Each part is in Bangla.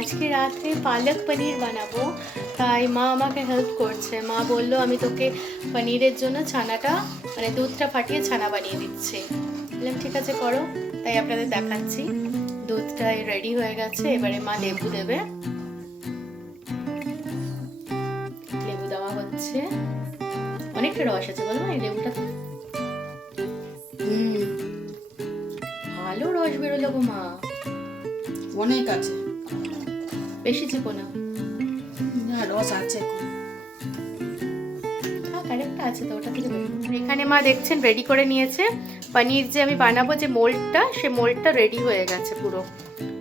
আজকে রাতে পালক পনির বানাবো, তাই মা আমাকে হেল্প করছে। মা বললো আমি তোকে পনিরের জন্য ছানাটা মানে দুধটা ফাটিয়ে ছানা বানিয়ে দিচ্ছি। বললাম ঠিক আছে করো। তাই আপনাদের দেখাচ্ছি। দুধটা রেডি হয়ে গেছে, এবারে মা লেবু দেবে। লেবু দেওয়া হচ্ছে, অনেকটা রস আছে বলো এই লেবুটা। ভালো রস বেরোলো গো মা। অনেক আছে, বেশি চিপো না। রস আছে। আরেকটা আছে তো, ওটা থেকে এখানে মা দেখছেন রেডি করে নিয়েছে পনির। যে আমি বানাবো যে মোল্ডটা, সে মোল্ডটা রেডি হয়ে গেছে, পুরো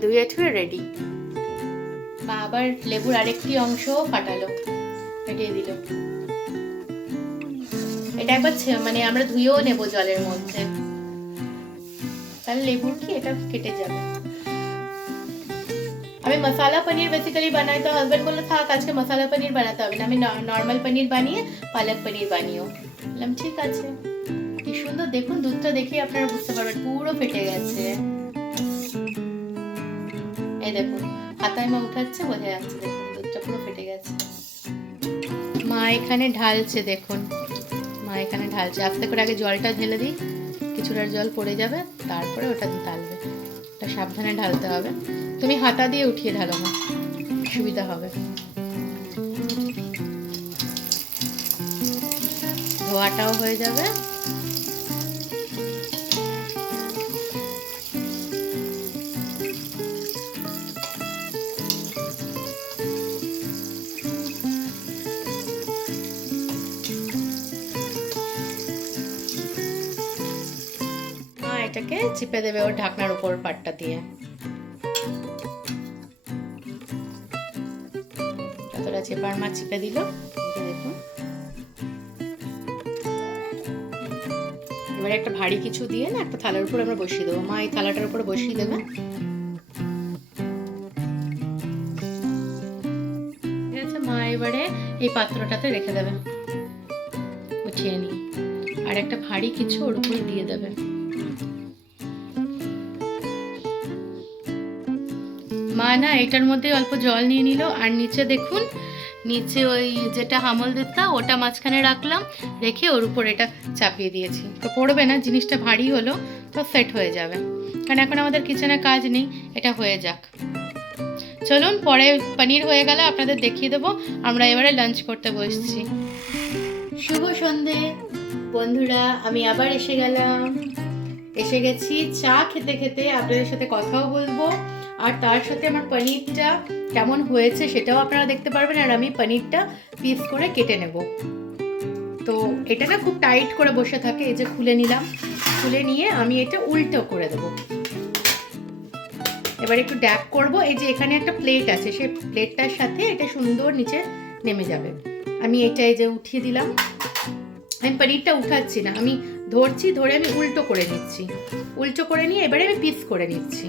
ধুয়ে ঠুয়ে রেডি। মা আবার লেবুর আরেকটি অংশ ফাটালো, ফেটিয়ে দিল। এটা একবার মানে আমরা ধুয়েও নেবো জলের মধ্যে, তাহলে লেবুর কি এটা কেটে যাবে। আমি মশালা পনির বেসিক্যালি বানাই, তো হাজবেন্ড বললো থাক আজকে মশালা পনির বানাতে হবে না, আমি নর্মাল পনির বানিয়ে পালক পনির বানিও। বললাম ঠিক আছে। কি সুন্দর দেখুন, দুধটা দেখে আপনারা বুঝতে পারবেন পুরো ফেটে গেছে। এই দেখুন হাতায় মা উঠাচ্ছে, বোঝা যাচ্ছে দেখুন দুধটা পুরো ফেটে গেছে। মা এখানে ঢালছে, দেখুন মা এখানে ঢালছে। আস্তে করে আগে জলটা ঢেলে দিই, কিছুটার জল পড়ে যাবে, তারপরে ওটা ঢালবে। ওটা সাবধানে ঢালতে হবে। তুমি হাতা দিয়ে উঠিয়ে ঢালো না, সুবিধা হবে। ধোয়াটাও হয়ে যাবে। এটাকে চিপে দেবে ওর ঢাকনার উপর পাটটা দিয়ে। যতটা চেপার মা চিপে দিল, দেখুন। এবারে একটা ভারী কিছু দিয়ে না একটা থালার উপর আমরা বসিয়ে দেবো। মা এই থালাটার উপর বসিয়ে দেবে। ঠিক আছে, মা এবারে এই পাত্রটাতে রেখে দেবে, উঠিয়ে নিয়ে। আর একটা ভারী কিছু ওর উপরে দিয়ে দেবে। মা না এটার মধ্যে অল্প জল নিয়ে নিল, আর নিচে দেখুন, নিচে ওই যেটা হামল দিতা ওটা মাঝখানে রাখলাম, রেখে ওর উপর এটা চাপিয়ে দিয়েছি। তো পড়বে না, জিনিসটা ভারী হলো তো সেট হয়ে যাবে, কারণ এখন আমাদের কিচেনে কাজ নেই, এটা হয়ে যাক। চলুন, পরে পনির হয়ে গেলে আপনাদের দেখিয়ে দেবো। আমরা এবারে লাঞ্চ করতে বসছি। শুভ সন্ধে বন্ধুরা, আমি আবার এসে গেছি চা খেতে খেতে। আপনাদের সাথে কথাও বলবো, আর তার সাথে আমার পনিরটা কেমন হয়েছে সেটাও আপনারা দেখতে পারবেন। আর আমি পনিরটা পিস করে কেটে নেব। তো এটা না খুব টাইট করে বসে থাকে, এই যে খুলে নিলাম, খুলে নিয়ে আমি এটা উল্টো করে দেব। এবার একটু ড্যাপ করব। এই যে এখানে একটা প্লেট আছে, সেই প্লেটটার সাথে এটা সুন্দর নিচে নেমে যাবে। আমি এটা এই যে উঠিয়ে দিলাম। আমি পনিরটা উঠাচ্ছি না, আমি ধরছি, ধরে আমি উল্টো করে নিচ্ছি। উল্টো করে নিয়ে এবারে আমি পিস করে নিচ্ছি।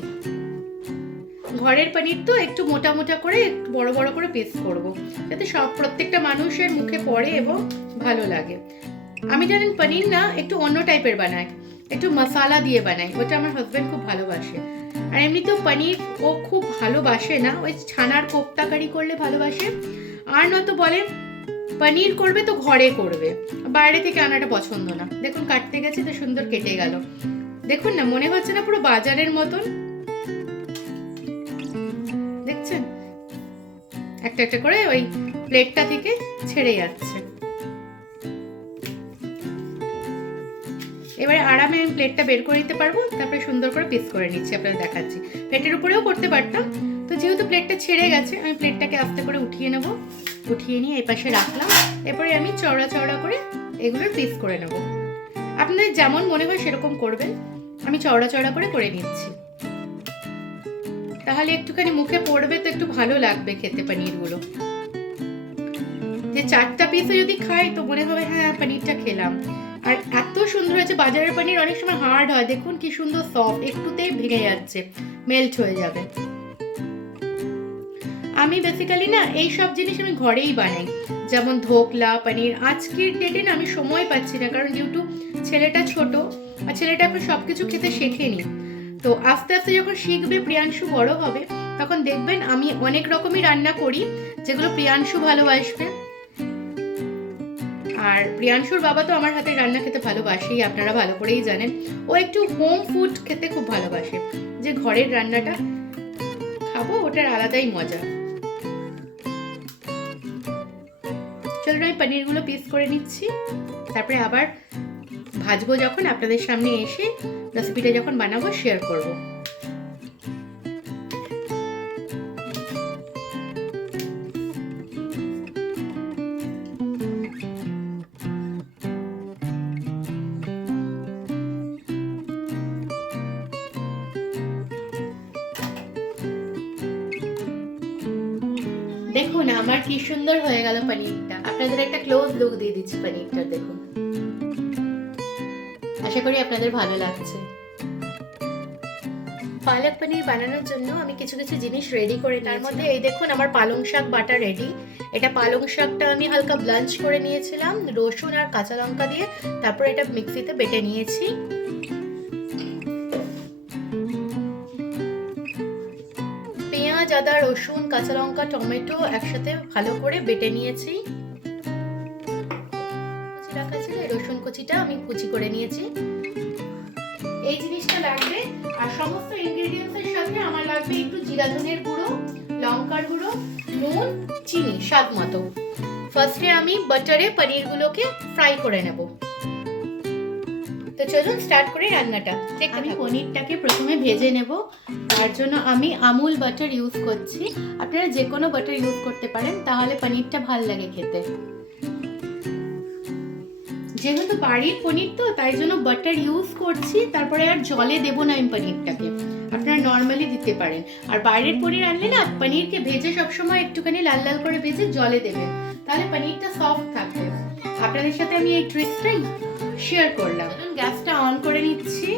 ঘরের পনির তো একটু মোটা মোটা করে, একটু বড় বড় করে পিস করব, যাতে প্রত্যেকটা মানুষের মুখে পড়ে এবং ভালো লাগে। আমি জানেন পনির না একটু অন্য টাইপের বানাই, একটু মশলা দিয়ে বানাই, ওটা আমার হাজবেন্ড খুব ভালোবাসে। আর এমনিতেও পনির ও খুব ভালোবাসে না, ওই ছানার কোপ্তা কারি করলে ভালোবাসে। আর নয়তো বলে পনির করবে তো ঘরে করবে, বাইরে থেকে আনাটা পছন্দ না। দেখুন কাটতে গেছে তো সুন্দর কেটে গেল। দেখুন না, মনে হচ্ছে না পুরো বাজারের মতন? দেখছেন একটা একটা করে ওই প্লেটটা থেকে ছেড়ে যাচ্ছে। এবারে আরামে আমি প্লেটটা বের করে নিতে পারবো, তারপরে সুন্দর করে পিস করে নিচ্ছি, আপনাদের দেখাচ্ছি। প্লেটের উপরেও করতে পারতাম, তো যেহেতু প্লেটটা ছেড়ে গেছে আমি প্লেটটাকে আস্তে করে উঠিয়ে নেব। উঠিয়ে নিয়ে এই পাশে রাখলাম। এরপরে আমি চওড়া চওড়া করে এগুলোর পিস করে নেব। আপনাদের যেমন মনে হয় সেরকম করবেন, আমি চওড়া চওড়া করে নিচ্ছি। তাহলে একটুখানি মুখে পড়বে তো একটু ভালো লাগবে খেতে পনিরগুলো। যে 4টা পিসও যদি খাই তো মনে হবে হ্যাঁ পনিরটা খেলাম। আর এত সুন্দর হয়েছে। বাজারের পনির অনেক সময় হার্ড হয়, দেখুন কি সুন্দর সফট, একটুতেই ভেঙে যাচ্ছে, মেল্ট হয়ে যাবে। আমি বেসিক্যালি না এই সব জিনিস আমি ঘরেই বানাই, যেমন ধোকলা পনির। আজকের ডেটে না আমি সময় পাচ্ছি না, কারণ যেহেতু ছেলেটা ছোট আর ছেলেটা এখন সবকিছু খেতে শেখেনি, তো আস্তে আস্তে যখন শিখবে, প্রিয়াংশু বড় হবে, তখন দেখবেন আমি অনেক রকমই রান্না করি যেগুলো প্রিয়াংশু ভালোবাসবে। আর প্রিয়াংশুর বাবা তো আমার হাতে রান্না খেতে ভালোবাসেই, আপনারা ভালো করেই জানেন। ও একটু হোম ফুড খেতে খুব ভালোবাসে, যে ঘরের রান্নাটা খাবো ওটার আলাদাই মজা। চলুন আমি পনিরগুলো পিস করে নিচ্ছি, তারপরে আবার ভাজবো যখন আপনাদের সামনে এসে রেসিপিটা যখন বানাবো শেয়ার করব। দেখুন আমার কি সুন্দর হয়ে গেল পনিরটা। আপনাদের একটা ক্লোজ লুক দিয়ে দিচ্ছি পনিরটা, দেখুন। আশা করি আপনাদের ভালো লাগছে। পালক পনির বানানোর জন্য আমি কিছু কিছু জিনিস রেডি করে, তার মধ্যে এই দেখুন আমার পালং শাক বাটা রেডি। এটা পালং শাকটা আমি হালকা ব্লাঞ্চ করে নিয়েছিলাম রসুন আর কাঁচা লঙ্কা দিয়ে, তারপর এটা মিক্সিতে বেটে নিয়েছি। পেঁয়াজ, আদা, রসুন, কাঁচা লঙ্কা, টমেটো একসাথে ভালো করে বেটে নিয়েছি। কুচি রাখা ছিল, রসুন কুচিটা আমি কুচি করে নিয়েছি। এই জিনিসটা লাগবে। আর সমস্ত ইনগ্রেডিয়েন্টস এর সাথে আমার লাগবে একটু জিরা ধনের গুঁড়ো, লঙ্কার গুঁড়ো, নুন, চিনি স্বাদ মতো। ফার্স্টে আমি বাটারে পনিরগুলোকে ফ্রাই করে নেব। তো চলুন স্টার্ট করি রান্নাটা। আমি পনিরটাকে প্রথমে ভেজে নেব, তার জন্য আমি আমুল বাটার ইউজ করছি। আপনারা যে কোনো বাটার ইউজ করতে পারেন, তাহলে পনিরটা ভাল লাগে খেতে। যেহেতু বাড়ির পনির তো তাই জন্য বাটার ইউজ করছি, তারপরে আর জলে দেব না আমি পনিরটাকে, আপনারা নর্মালি দিতে পারেন। আর বাইরের পনির আনলে না, পনিরকে ভেজে সবসময় একটুখানি লাল লাল করে ভেজে জলে দেবেন, তাহলে পনিরটা সফট থাকবে। আপনাদের সাথে আমি এই ট্রিকটাই শেয়ার করলাম। গ্যাসটা অন করে নিচ্ছি,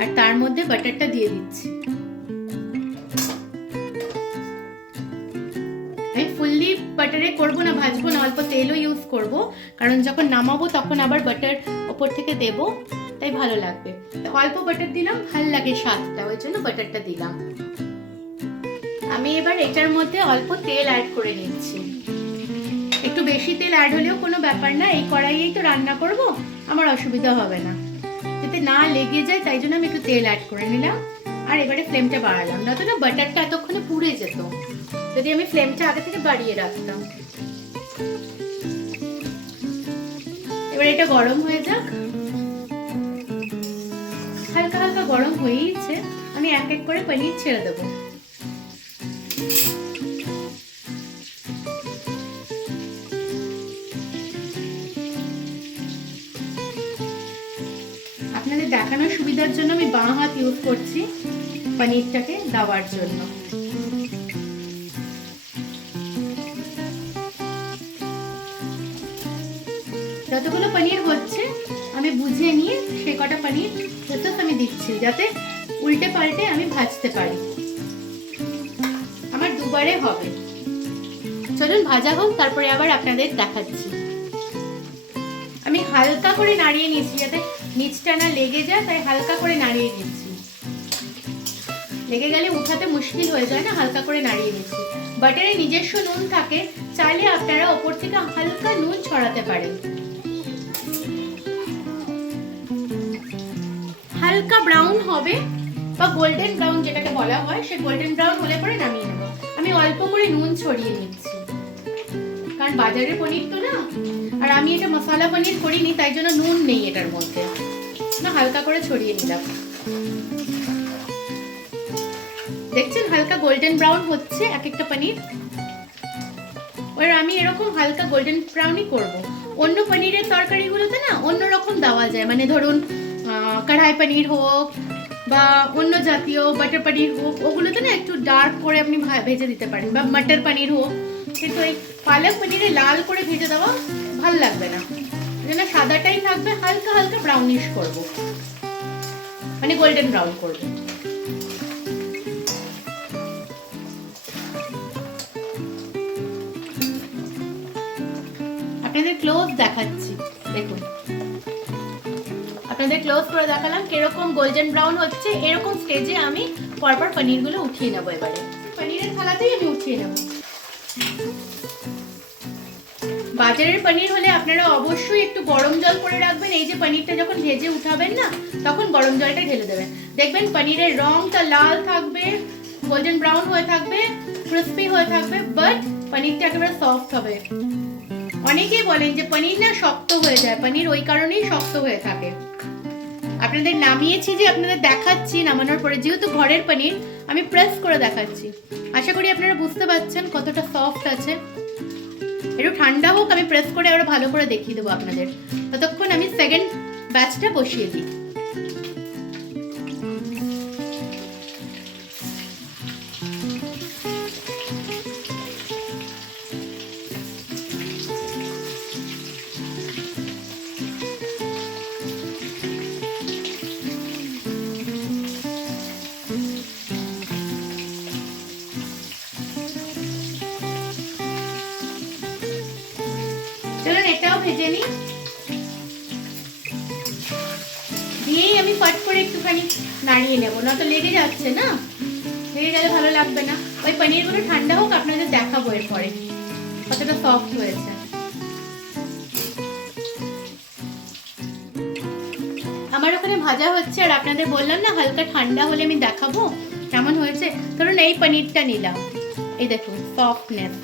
আর তার মধ্যে বাটারটা দিয়ে দিচ্ছি। আমি ফুললি বাটারে করবো না, ভাজবো না, অল্প তেলও ইউজ করব, কারণ যখন নামাবো তখন আবার বাটার ওপর থেকে দেব, তাই ভালো লাগবে। অল্প বাটার দিলাম, ভালো লাগে স্বাদটা, ওই জন্য বাটারটা দিলাম। আমি এবার এটার মধ্যে অল্প তেল অ্যাড করে নিচ্ছি। একটু বেশি তেল অ্যাড হলেও কোনো ব্যাপার না, এই কড়াইয়েই তো রান্না করব, আমার অসুবিধা হবে না, যাতে না লেগে যায়, তাই জন্য আমি একটু তেল অ্যাড করে নিলাম। আর এবারে ফ্লেমটা বাড়ালাম, নয়তো না বাটারটা এতক্ষণে পুড়ে যেত যদি আমি ফ্লেমটা আগে থেকে বাড়িয়ে রাখতাম। এবার এটা গরম হয়ে যাক, হালকা হালকা গরম হয়েইছে, আমি এক এক করে পনির ছেড়ে দেবো। আপনাদের দেখানোর সুবিধার জন্য আমি বাঁ হাত ইউজ করছি পনিরটাকে দেওয়ার জন্য। যতগুলো পনির হচ্ছে আমি বুঝে নিয়ে সে কটা পনির আমি দিচ্ছি, যাতে উল্টে পাল্টে আমি ভাজতে পারি। আমার দুবারে হবে। চলুন ভাজা হোক, তারপরে আবার আপনাদের দেখাচ্ছি। আমি হালকা করে নাড়িয়ে নিচ্ছি, যাতে নিচটা না লেগে যায়, তাই হালকা করে নাড়িয়ে নিচ্ছি। লেগে গেলে উঠাতে মুশকিল হয়ে যায় না, হালকা করে নাড়িয়ে নিচ্ছি। বাটারে নিজস্ব নুন থাকে, চাইলে আপনারা ওপর থেকে হালকা নুন ছড়াতে পারেন। হালকা ব্রাউন হবে বা গোল্ডেন ব্রাউন যেটাকে বলা হয়, সে গোল্ডেন ব্রাউন হলে পরে নামিয়ে নেব। আমি অল্প করে নুন ছড়িয়ে নিচ্ছি, কারণ বাজারের পনির তো না, আর আমি এটা মশলা পনির করিনি, তাই জন্য নুন নেই এটার মধ্যে, না হালকা করে ছড়িয়ে নিলাম। দেখছেন হালকা গোল্ডেন ব্রাউন হচ্ছে এক একটা পনির। আমি এরকম হালকা গোল্ডেন ব্রাউনই করব। অন্য পনিরের তরকারিগুলোতে না অন্য রকম দেওয়া যায়, মানে ধরুন কড়াই পনির হোক বা অন্য জাতীয় বাটার পনির হোক, ওগুলোতে না একটু ডার্ক করে আপনি ভেজে দিতে পারেন, বা মটর পনির হোক। কিন্তু এই পালক পনিরে লাল করে ভেজে দেওয়া ভালো লাগবে না, যেন সাদাটাই থাকবে, হালকা হালকা ব্রাউনিশ করব, মানে গোল্ডেন ব্রাউন করব। আপনাদের ক্লোজ দেখাচ্ছি, দেখুন আপনাদের ক্লোজ করে দেখালাম কিরকম গোল্ডেন ব্রাউন হচ্ছে। এরকম স্টেজে আমি পরপর পনিরগুলো উঠিয়ে নেবো। এবারে পনিরের থালাতেই আমি উঠিয়ে নেব। বাজারের পনির হলে আপনারা অবশ্যই একটু গরম জল করে রাখবেন। এই যে পনিরটা যখন ভেজে উঠাবেন না, তখন গরম জলটা ঢেলে দেবেন। দেখবেন পনিরের রংটা লাল থাকবে, গোল্ডেন ব্রাউন হয়ে থাকবে, ক্রিস্পি হয়ে থাকবে, বাট পনিরটা একেবারে সফট হবে। অনেকেই বলেন যে পনির না শক্ত হয়ে যায়, পনির ওই কারণেই শক্ত হয়ে থাকে। আপনাদের নামিয়েছি, যে আপনাদের দেখাচ্ছি নামানোর পরে, যেহেতু ঘরের পনির আমি প্রেস করে দেখাচ্ছি। আশা করি আপনারা বুঝতে পারছেন কতটা সফট আছে। একটু ঠান্ডা হোক, আমি প্রেস করে আরো ভালো করে দেখিয়ে দেবো আপনাদের। ততক্ষণ আমি সেকেন্ড ব্যাচটা বসিয়ে দিই। চলুন এটাও ভেজে নিই। দিয়েই আমি ফট করে একটুখানি নাড়িয়ে নেবো, না তো লেগে যাচ্ছে না, লেগে গেলে ভালো লাগবে না। ওই পনিরগুলো ঠান্ডা হোক, আপনাদের দেখাবো এরপরে কতটা সফট হয়েছে। আমার ওখানে ভাজা হচ্ছে, আর আপনাদের বললাম না হালকা ঠান্ডা হলে আমি দেখাবো কেমন হয়েছে। ধরুন এই পনিরটা নিলাম, এই দেখুন সফটনেস।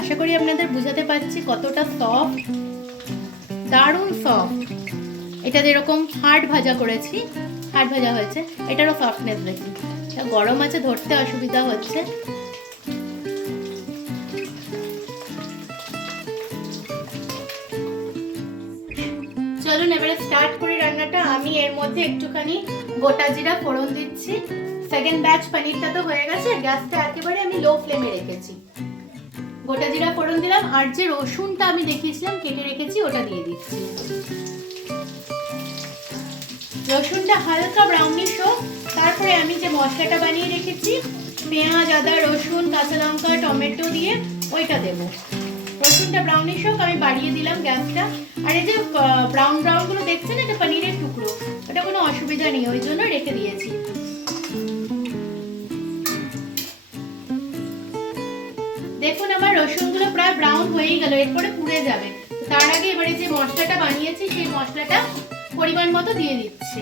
আশা করি আপনাদের বুঝাতে পারছি কতটা সফট, দারুণ সফট। এটা যেরকম হার্ড ভাজা করেছি, হার্ড ভাজা হয়েছে, এটারও সফটনেস দেখুন। এটা গরম আছে, ধরতে অসুবিধা হচ্ছে। চলুন এবারে স্টার্ট করি রান্নাটা। আমি এর মধ্যে একটুখানি গোটা জিরা ফোড়ন দিচ্ছি। সেকেন্ড ব্যাচ পনিরটা তো হয়ে গেছে, গ্যাসটা একেবারে আমি লো ফ্লেমে রেখেছি। গোটা জিরা ফোড়ন দিলাম, আর যে রসুনটা আমি দেখিয়েছিলাম কেটে রেখেছি ওটা দিয়ে দিচ্ছি। রসুনটা হালকা ব্রাউনিশ হোক, তারপরে আমি যে মশলাটা বানিয়ে রেখেছি পেঁয়াজ, আদা, রসুন, কাঁচা লঙ্কা, টমেটো দিয়ে ওইটা দেবো। রসুনটা ব্রাউনিশ হোক, আমি বাড়িয়ে দিলাম গ্যাসটা। আর এই যে ব্রাউন ব্রাউন গুলো দেখছেন, এটা পনিরের টুকরো, এটা কোনো অসুবিধা নেই, ওই জন্য রেখে দিয়েছি। দেখুন আমার রসুনগুলো প্রায় ব্রাউন হয়েই গেল, এরপরে পুড়ে যাবে। তার আগে এবারে যে মশলাটা বানিয়েছি সেই মশলাটা পরিমাণ মতো দিয়ে দিচ্ছি।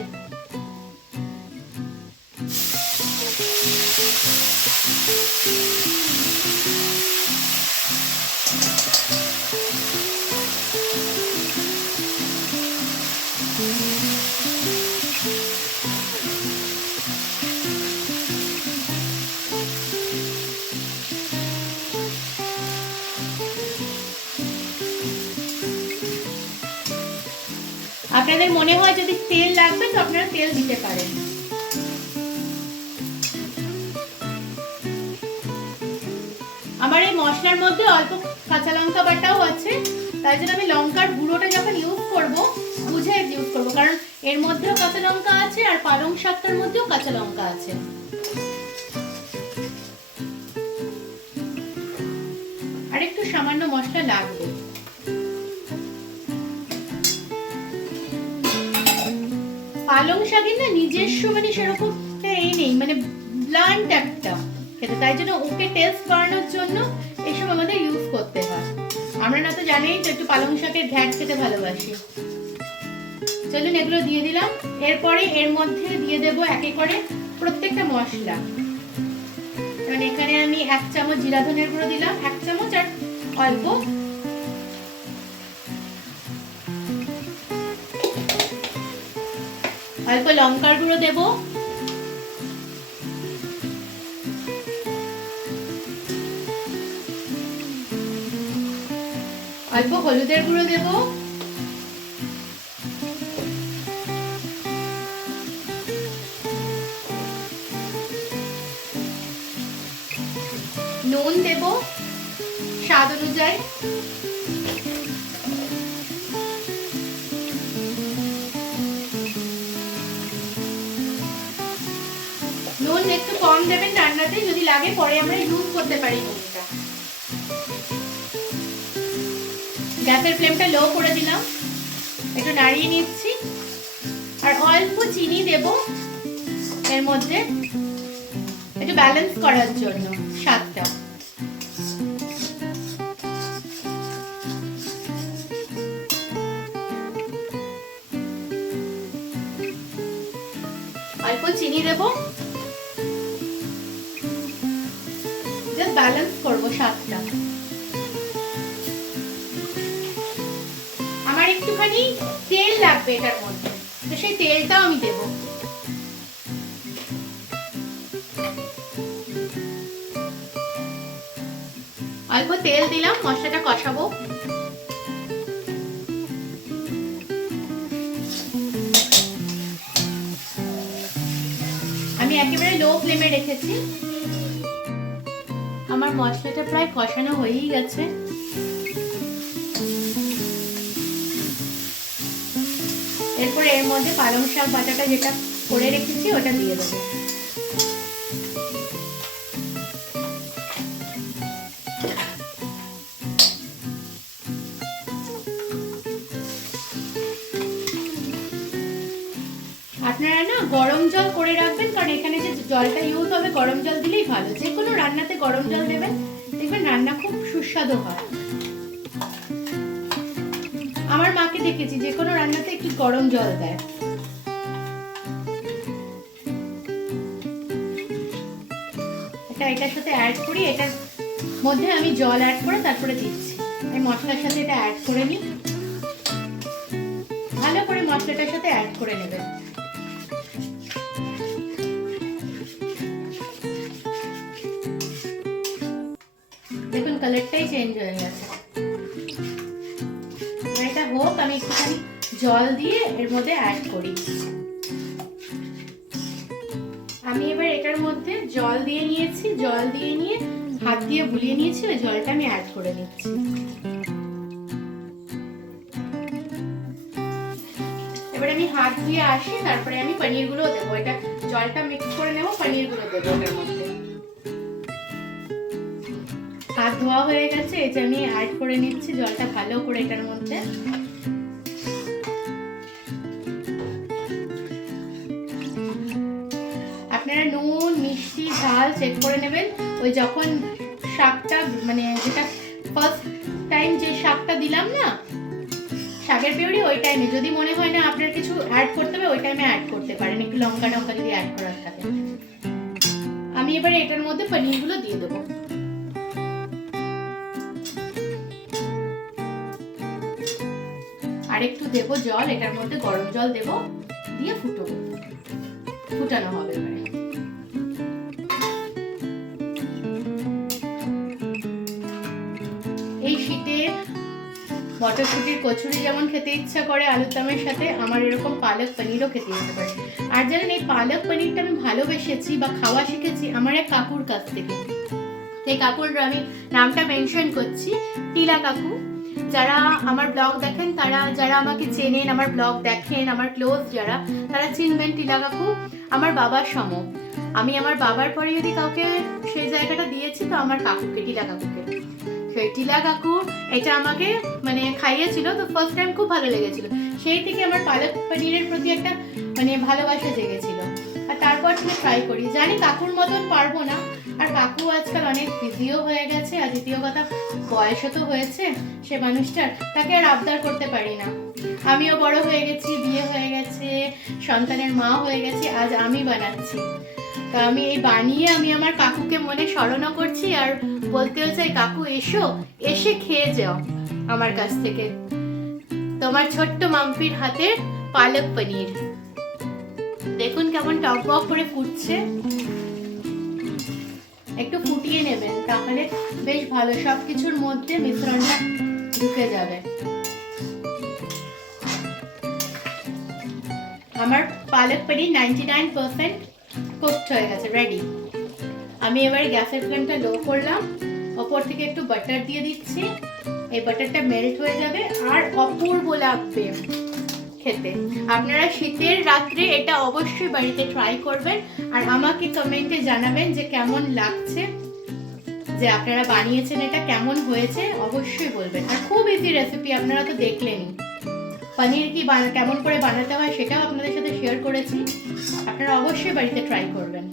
আপনাদের মনে হয় যদি তেল লাগবে তো আপনারা তেল দিতে পারেন। আমার এই মশলার মধ্যে অল্প কাঁচা লঙ্কা বাটাও আছে, তাই জন্য আমি লঙ্কার গুঁড়োটা যখন ইউজ করব বুঝে ইউজ করব, কারণ এর মধ্যেও কাঁচা লঙ্কা আছে আর পালং শাকটার মধ্যেও কাঁচা লঙ্কা আছে। আর একটু সামান্য মশলা লাগবে। পালং শাকের না নিজস্ব মানে সেরকম এই নেই, মানে ব্লান্ট একটা খেতে, তাই জন্য ওকে টেস্ট বাড়ানোর জন্য এইসব আমাদের ইউজ করতে হয়। আমরা না তো জানেই তো একটু পালং শাকের ঘ্যাট খেতে ভালোবাসি। চলুন এগুলো দিয়ে দিলাম। এরপরে এর মধ্যে দিয়ে দেব একে করে প্রত্যেকটা মশলা। কারণ এখানে আমি 1 চামচ জিরা ধনের গুঁড়ো দিলাম, 1 চামচ, আর অল্প অল্প লঙ্কার গুঁড়ো দেব, অল্প হলুদের গুঁড়ো দেব, নুন দেব স্বাদ অনুযায়ী, নুন একটু কম দেবেন রান্নাতে, যদি লাগে পরে আমরা ইউজ করতে পারি নুনটা। গ্যাসের ফ্লেমটা লো করে দিলাম, একটু নাড়িয়ে নিচ্ছি। আর অল্প চিনি দেব এর মধ্যে, একটু ব্যালেন্স করার জন্য স্বাদটা। অল্প চিনি দেব, জাস্ট ব্যালেন্স করব স্বাদটা। আমার একটুখানি তেল লাগবে এটার মধ্যে, তো সেই তেলটাও আমি দেব। অল্প তেল দিলাম, মশলাটা কষাবো। আমি একেবারে লো ফ্লেমে রেখেছি। আমার মশলাটা প্রায় কষানো হয়েই গেছে। এরপরে এর মধ্যে পালং শাক বাটাটা যেটা করে রেখেছি ওটা দিয়ে দেবো। আপনারা না গরম জল করে রাখবেন, কারণ এখানে যে জলটা ইউজ হবে গরম জল দিলেই ভালো। যে কোনো রান্নাতে গরম জল দেবেন, দেখবেন রান্না খুব সুস্বাদু হয়। আমার মাকে দেখেছি যে কোনো রান্নাতে একটু গরম জল দেয়। এটার সাথে অ্যাড করি, এটার মধ্যে আমি জল অ্যাড করে তারপরে দিচ্ছি। এই মশলার সাথে এটা অ্যাড করে নিই, ভালো করে মশলাটার সাথে অ্যাড করে নেবেন। দেখুন কালারটাই চেঞ্জ হয়ে গেছে। এটা হোক, আমি একটুখানি জল দিয়ে এর মধ্যে অ্যাড করি। আমি এবার এটার মধ্যে জল দিয়ে নিয়েছি, জল দিয়ে নিয়ে হাত দিয়ে বুলিয়ে নিয়েছি, ওই জলটা আমি অ্যাড করে নিচ্ছি। এবার আমি হাত দিয়ে আসি, তারপরে আমি পনিরগুলো দেবো। এটা জলটা মিক্স করে নেবো, পনিরগুলো দেবো এটার মধ্যে। হাত ধোয়া হয়ে গেছে, এটা আমি অ্যাড করে নিচ্ছি জলটা ভালো করে এটার মধ্যে। আপনারা নুন মিষ্টি ঝাল চেক করে নেবেন। ওই যখন শাকটা মানে যেটা ফার্স্ট টাইম যে শাকটা দিলাম না শাকের পিউরি, ওই টাইমে যদি মনে হয় না আপনার কিছু অ্যাড করতে হবে, ওই টাইমে অ্যাড করতে পারেন, একটু লঙ্কা টঙ্কা যদি অ্যাড করার থাকে। আমি এবার এটার মধ্যে পনিরগুলো দিয়ে দেবো। আর একটু দেবো জল, এটার মধ্যে গরম জল দেবো, দিয়ে ফুটানো হবে। এবারে এই শীতে মটরশুটির কচুরি যেমন খেতে ইচ্ছা করে আলুর দমের সাথে, আমার এরকম পালক পনিরও খেতে ইচ্ছা করে। আর জানেন এই পালক পনিরটা আমি ভালোবেসেছি বা খাওয়া শিখেছি আমার এক কাকুর কাছ থেকে। এই কাকুর আমি নামটা মেনশন করছি, টিলা কাকু। যারা আমার ব্লগ দেখেন, যারা আমাকে চেনেন, আমার ব্লগ দেখেন, আমার ক্লোজ যারা, তারা চিনবেন টিলা কাকু আমার বাবার সম। আমি আমার বাবার পরে যদি কাউকে সেই জায়গাটা দিয়েছি তো আমার কাকুকে, টিলা কাকুকে। সেই টিলা কাকু এটা আমাকে মানে খাইয়েছিল, তো ফার্স্ট টাইম খুব ভালো লেগেছিল। সেই থেকে আমার পালক পনিরের প্রতি একটা মানে ভালোবাসা জেগেছিল। আর তারপর থেকে ট্রাই করি। জানি কাকুর মতন পারবো না, আর কাকু আজকাল অনেক বিজিও হয়ে গেছে, আর দ্বিতীয় কথা বয়সও তো হয়েছে সে মানুষটার, তাকে আর আবদার করতে পারি না। আমিও বড় হয়ে গেছি, বিয়ে হয়ে গেছে, সন্তানের মা হয়ে গেছি, আজ আমি বানাচ্ছি। তো আমি এই বানিয়ে আমি আমার কাকুকে মনে স্মরণও করছি, আর বলতেও চাই কাকু এসে খেয়ে যাও আমার কাছ থেকে তোমার ছোট্ট মাম্পির হাতের পালক পনির। দেখুন কেমন টকবক করে ফুটছে। একটু ফুটিয়ে নেবেন, তাহলে বেশ ভালো সবকিছুর মধ্যে মিশ্রণটা ঢুকে যাবে। আমার পালক পনির 99% কুকড হয়ে গেছে, রেডি। আমি এবার গ্যাসের ফ্লেমটা লো করলাম, ওপর থেকে একটু বাটার দিয়ে দিচ্ছি। এই বাটারটা মেল্ট হয়ে যাবে আর অপূর্ব লাগবে খেতে। আপনারা শীতের রাত্রে এটা অবশ্যই বাড়িতে ট্রাই করবেন, আর আমাকে কমেন্টে জানাবেন যে কেমন লাগছে, যে আপনারা বানিয়েছেন এটা কেমন হয়েছে অবশ্যই বলবেন। আর খুব ইজি রেসিপি, আপনারা তো দেখলেনই। পনির কি কেমন করে বানাতে হয় সেটাও আপনাদের সাথে শেয়ার করেছি। আপনারা অবশ্যই বাড়িতে ট্রাই করবেন।